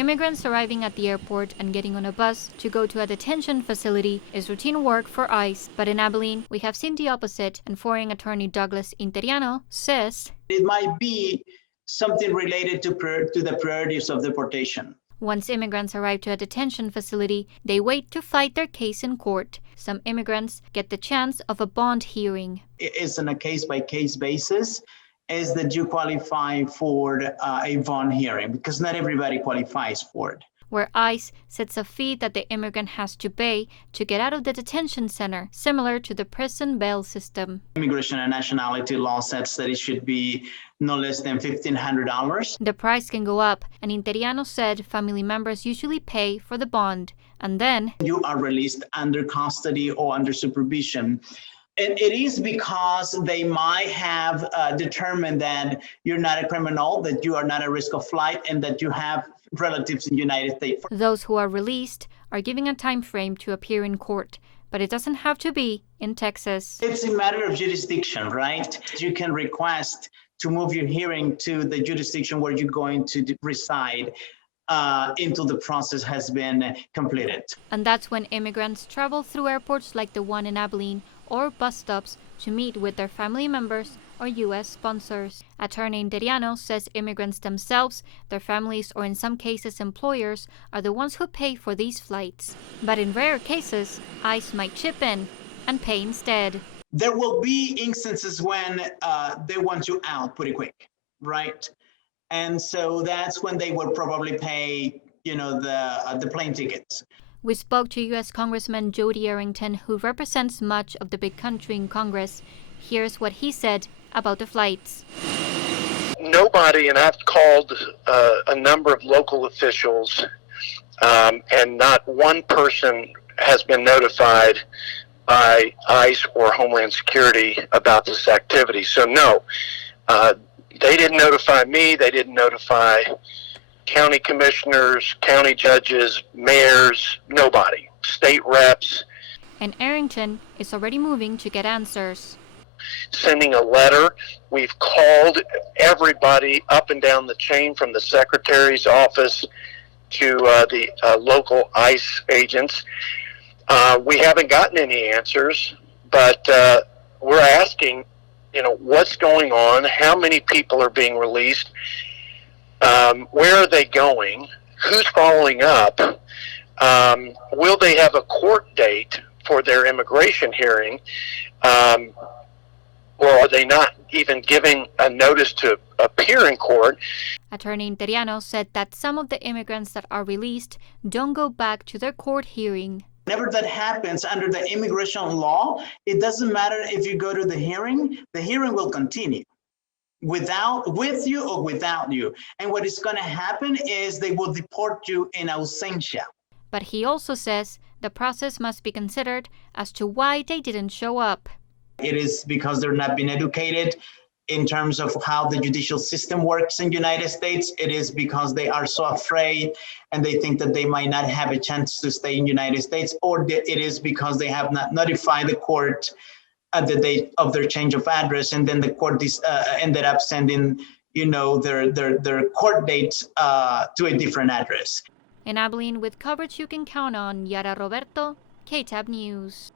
Immigrants arriving at the airport and getting on a bus to go to a detention facility is routine work for ICE, but in Abilene, we have seen the opposite, and foreign attorney Douglas Interiano says it might be something related to the priorities of deportation. Once immigrants arrive to a detention facility, they wait to fight their case in court. Some immigrants get the chance of a bond hearing. It's on a case-by-case basis, is that you qualify for a bond hearing, because not everybody qualifies for it. Where ICE sets a fee that the immigrant has to pay to get out of the detention center, similar to the prison bail system. Immigration and nationality law sets that it should be no less than $1,500. The price can go up, and Interiano said family members usually pay for the bond, and then you are released under custody or under supervision. And it is because they might have determined that you're not a criminal, that you are not at risk of flight, and that you have relatives in the United States. Those who are released are given a time frame to appear in court, but it doesn't have to be in Texas. It's a matter of jurisdiction, right? You can request to move your hearing to the jurisdiction where you're going to reside until the process has been completed. And that's when immigrants travel through airports like the one in Abilene or bus stops to meet with their family members or U.S. sponsors. Attorney Interiano says immigrants themselves, their families, or in some cases employers, are the ones who pay for these flights. But in rare cases, ICE might chip in and pay instead. There will be instances when they want you out pretty quick, right? And so that's when they will probably pay, the plane tickets. We spoke to U.S. Congressman Jody Arrington, who represents much of the big country in Congress. Here's what he said about the flights. Nobody, and I've called a number of local officials, and not one person has been notified by ICE or Homeland Security about this activity. So no, they didn't notify me, they didn't notify county commissioners, county judges, mayors, nobody, state reps. And Arrington is already moving to get answers. Sending a letter. We've called everybody up and down the chain from the secretary's office to the local ICE agents. We haven't gotten any answers, but we're asking, what's going on? How many people are being released? Where are they going? Who's following up? Will they have a court date for their immigration hearing? Or are they not even giving a notice to appear in court? Attorney Interiano said that some of the immigrants that are released don't go back to their court hearing. Whenever that happens under the immigration law, it doesn't matter if you go to the hearing will continue with you or without you. And what is going to happen is they will deport you in absentia. But he also says the process must be considered as to why they didn't show up. It is because they're not being educated in terms of how the judicial system works in the United States. It is because they are so afraid and they think that they might not have a chance to stay in the United States, or it is because they have not notified the court at the date of their change of address, and then the court ended up sending, their court dates to a different address. In Abilene, with coverage you can count on, Yara Roberto, KTAB News.